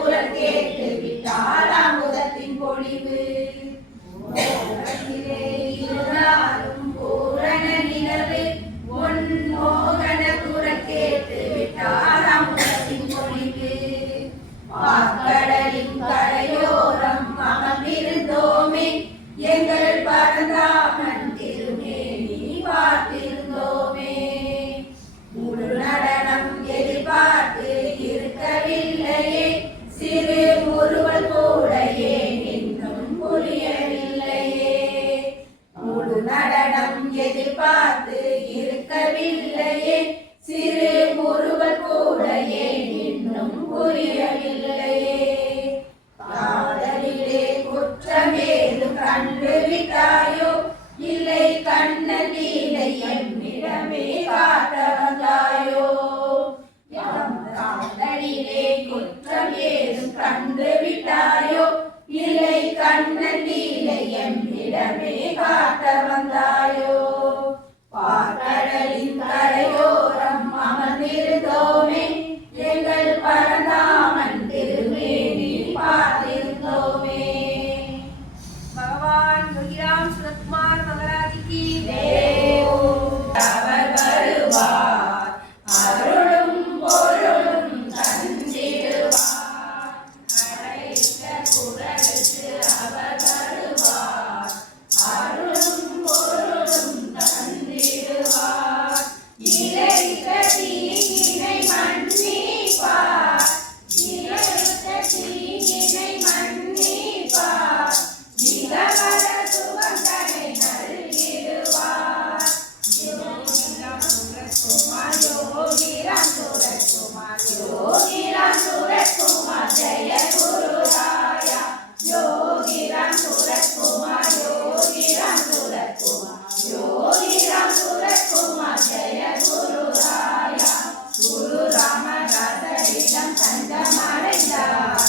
குரல் கேட்டு விட்டால் அமுதத்தின் பொழிவு. இருந்தாலும் பூரண நிலவு உன் மோகன குரல் கேட்டு விட்டால் அமுதத்தின் பொழிவு. கடலின் கரையோரம் அமர்ந்திருந்தோமே எங்கள் பரந்தாமன் திருமேனி பார்த்திருந்தோமே. முழு நடனம் எதிர்பார்த்து இருக்கவில்லையே சிறு முறுவல் கூட ஏன் இன்னும் புரியவில்லையே. முழு நடனம் எதிர்பார்த்து இருக்கவில்லையே சிறு முறுவல் கூட ஏன் இன்னும் புரியவில்லையே. காதலிலே குற்றமேதும் கண்டு விட்டாயோ இல்லை கண்ணன் லீலை என்னிடமே காட்ட வந்தாயோ. காதலிலே குற்றம் ஏதும் கண்டு விட்டாயோ இல்லை கண்ணன் லீலை என்னிடமே காட்ட வந்தாயோ. பார்க்கடலின் கரையோரம் அமர்ந்திருந்தோமே எங்கள் பரந்தாமன் திருமேனி பார்த்திருந்தோமே. भगवान योगीराम सुरतकुमार महाराज की அவர் வருவார் அருளும் பொருளும் தந்திடுவார். அழைத்த குரலுக்கு அவர் வருவார் அருளும் பொருளும் தந்திடுவார். இழைத்த தீங்கினை மன்னிப்பார் இழைத்த தீங்கினை மன்னிப்பார். இளவர சுகங்களை நல்கிடுவார். யோகிராம் சுரத்குமார் யோகிராம் சுரத்குமார் யோகிராம் சுரத்குமார் ஜெய குருராயா. யோகிராம் சுரத்குமார் யோகிராம் சுரத்குமார் யோகிராம் சுரத்குமார் ஜெய குருராயா. குரு ராமதாசரிடம் தஞ்சமடைந்தார்.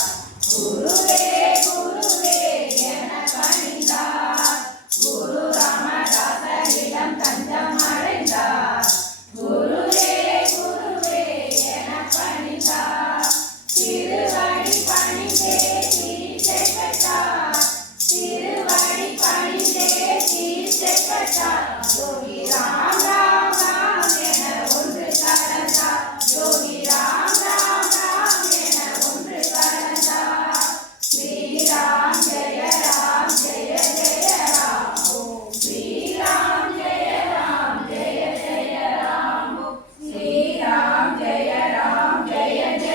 குருவே குருவே என பணிந்தார். குரு ராமதாசரிடம் தஞ்சமடைந்தார். குருவே குருவே என பணிந்தார். திருவடி பணிந்தே தீர்த்தை பெற்றார். திருவடி பணிந்தே தீர்த்தை பெற்றார். யோகி ராம் ராம் ராம் என ஒன்று கலந்தார். யோகி ராம் ராம் ராம் என ஒன்று கலந்தார். ஸ்ரீராம் ஜெய ராம் ஜெய ஜெய ராம் ஓம் ஸ்ரீராம் ஜெய ராம் ஜெய ஜெய ராம் ஓம் ஸ்ரீராம் ஜெய ராம் ஜெய ஜெய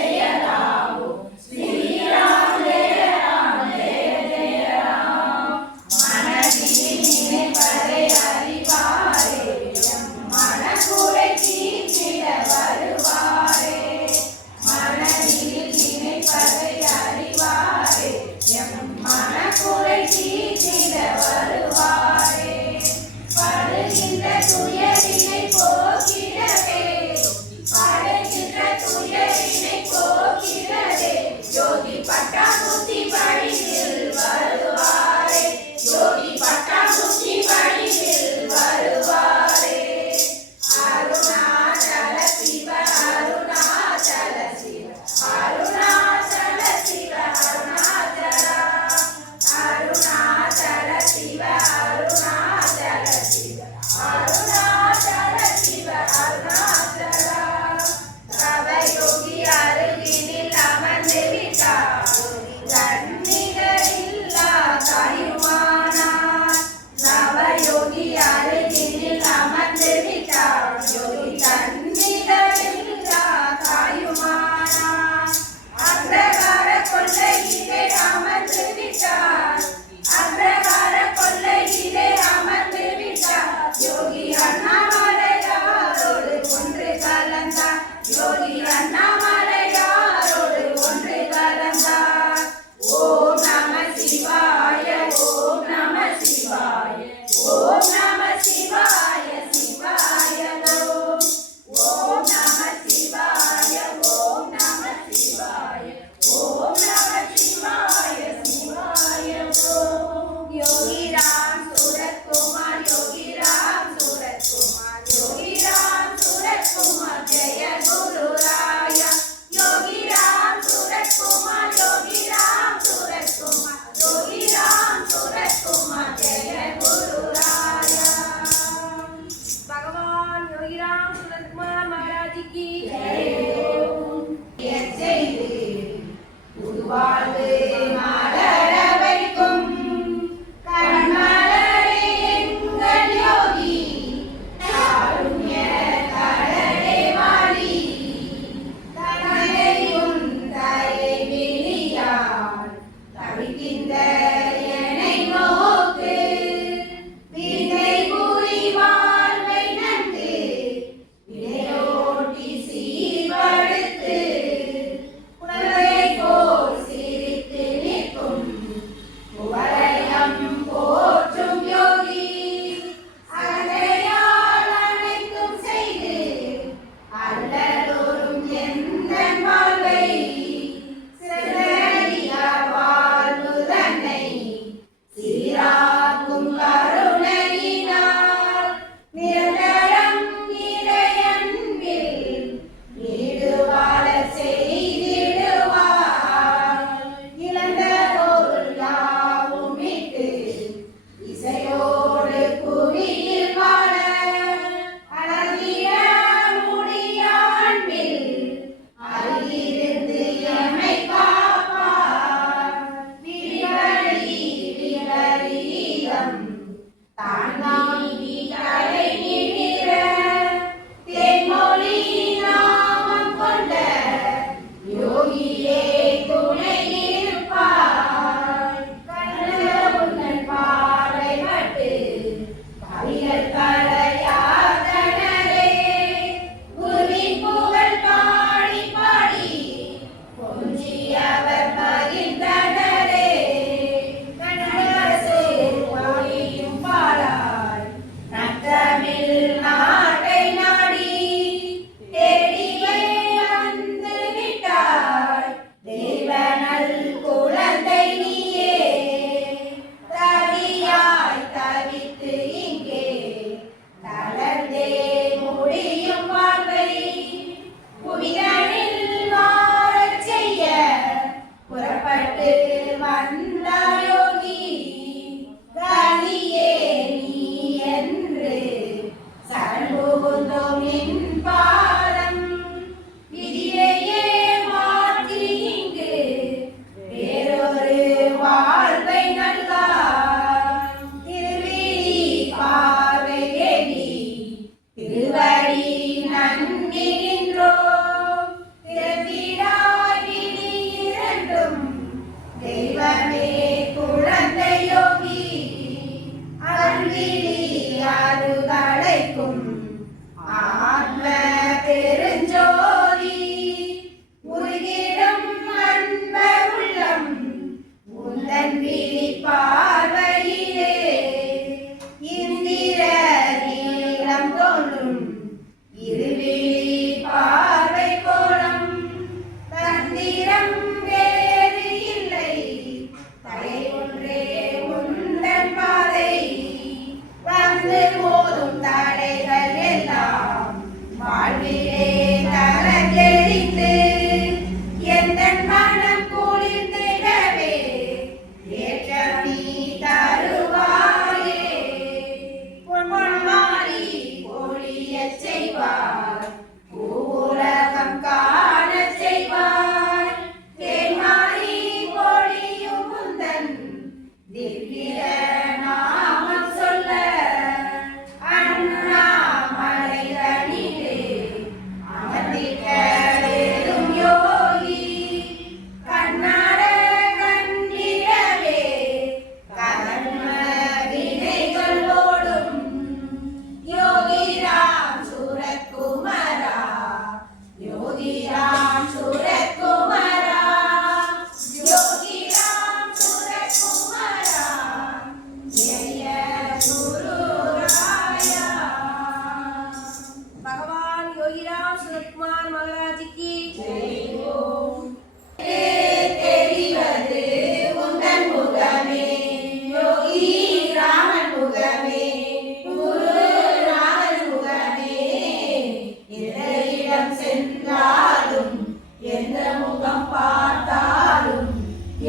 முகம் பார்த்தாலும்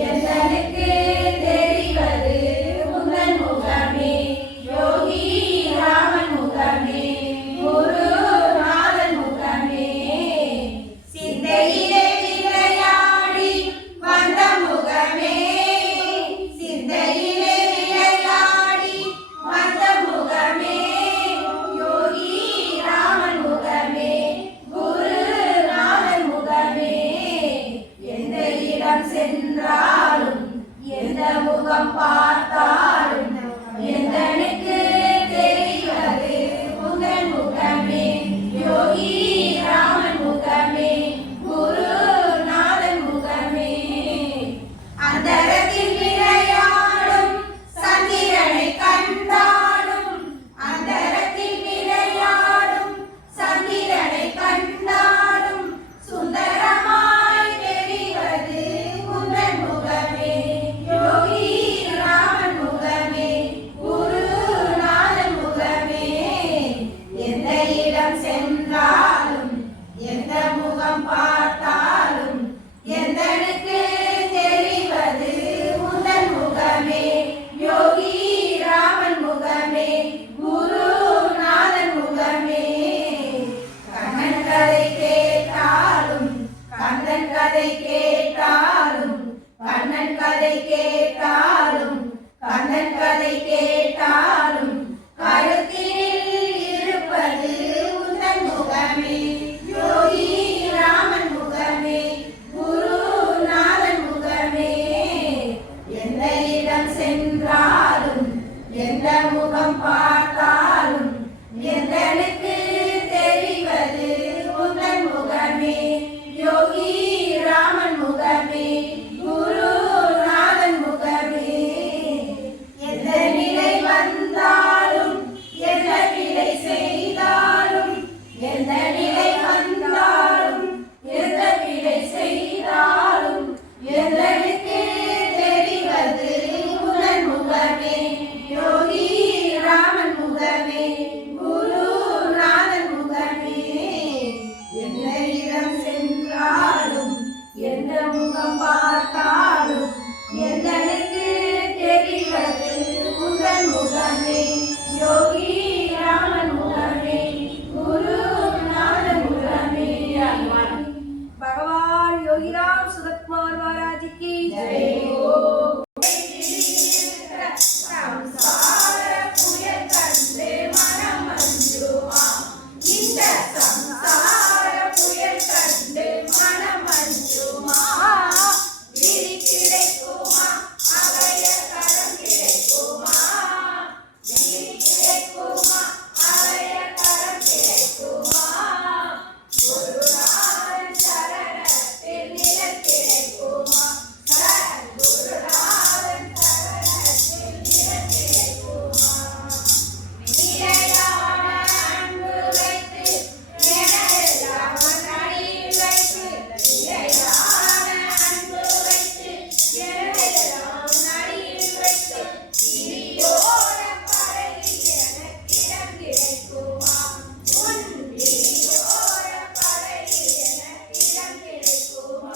எந்தனுக்கு தெரிவது உந்தன் முகமே யோகி ராமன் முகமே குருநாதன் முகமே சிந்தையிலே விளையாடி வந்த முகமே சிந்தையிலே விளையாடி வந்த முகமே யோகி ராமன் முகமே குருநாதன் முகமே எந்த இடம் சென்றாலும் எந்த முகம் பார்த்தாலும் எந்தனுக்கு தெரிவது உந்தன் முகமே யோகி ராமன் முகமே குருநாதன் முகமே அந்தரத்தில் விளையாடும் சந்திரனை கண்டாலும் அந்தரத்தில் விளையாடும் சந்திரனை கண்டாலும் சுந்தரமாய் தெரிவது உந்தன் முகமே யோகி ராமன் முகமே குருநாதன் முகமே எந்த இடம் சென்றாலும் எந்த முகம் பார்த்தாலும் எந்தனுக்கு தெரிவது உந்தன் முகமே யோகி ராமன் முகமே குருநாதன் முகமே கண்ணன் கதை கேட்டாலும் கண்ணன் கதை கேட்டாலும் கண்ணன் கதை கேட்டாலும் கண்ணன் கதை கேட்டாலும் கருத்தினில் இருப்பது உந்தன் முகமே யோகி ராமன் முகமே குருநாதன் முகமே எந்த இடம் சென்றாலும் எந்த முகம் பார்த்தாலும் எந்தனுக்கு தெரிவது உந்தன் முகமே யோகி ராமன் முகமே குருநாதன் முகமே எந்த நிலை வந்தாலும் எந்த விலை செய்தாலும் எந்த நிலை வந்தாலும் எந்த விலை செய்தாலும் எந்தனுக்கு தெரிவது உந்தன் முகமே யோகி ராமன் முகமே குருநாதன் முகமே எந்த இடம் சென்றாலும் எந்த முகம் பார்த்தாலும் எந்தனுக்கு தெரிவது உந்தன் முகமே யோகி ராமன் முகமே குருநாதன் முகமே भगवान योगीराम सुरतकुमार महाराज की जय हो संसार புயல் கண்டு மனம் மஞ்சுமா இந்த சம்சார புயல் கண்டு மனம் மஞ்சுமா விழி கிடைக்குமா அபய கரம் கிடைக்குமா விழி கிடைக்குமா அபய கரம் கிடைக்குமா குருநாதன் சரணத்தில் நிழல் கிடைக்குமா குருநாதன் சரணத்தில் நிழல் கிடைக்குமா நிலையான அன்பு வைத்து எனதெல்லாம் அடியில் வைத்து நிலையான அன்பு வைத்து எனதெல்லாம் அடியில் வைத்து இனியோர பறையில் எனக்கிடம் கிடைக்குமா உன் இனியோர பறையில் எனக்கிடம் கிடைக்குமா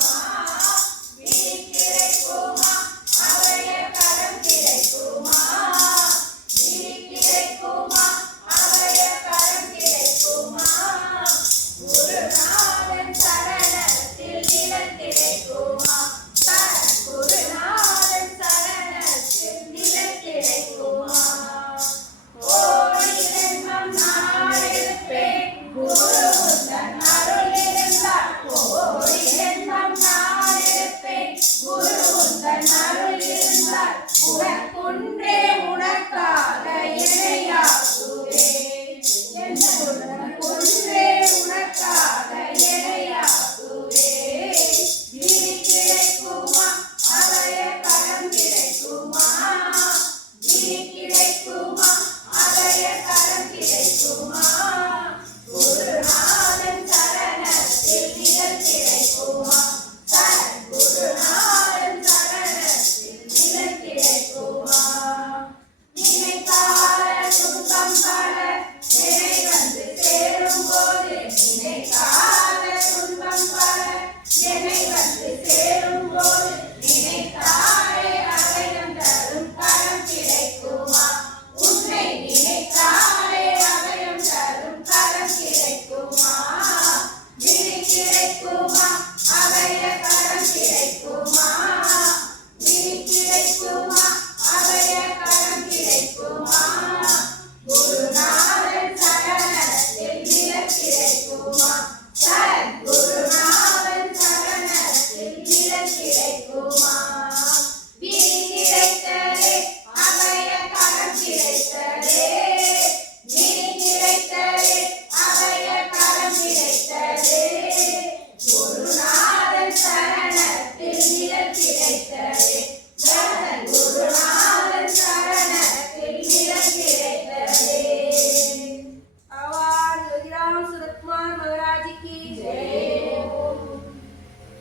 விழி கிடைக்குமா அபய கரம் கிடைக்குமா விழி கிடைக்குமா அபய கரம் கிடைக்குமா குருநாதன் சரணத்தில் நிழல் கிடைக்குமா குருநாதன் சரணத்தில் நிழல் கிடைக்குமா கோடி ஜென்மம் நான் இருப்பேன் குரு உந்தன் அருள் இருந்தால் கோடி ஜென்மம் நான் இருப்பேன் குரு உந்தன் அருள் இருந்தால் உனக்குன்றே உனக்காக இணையாக்குவேன்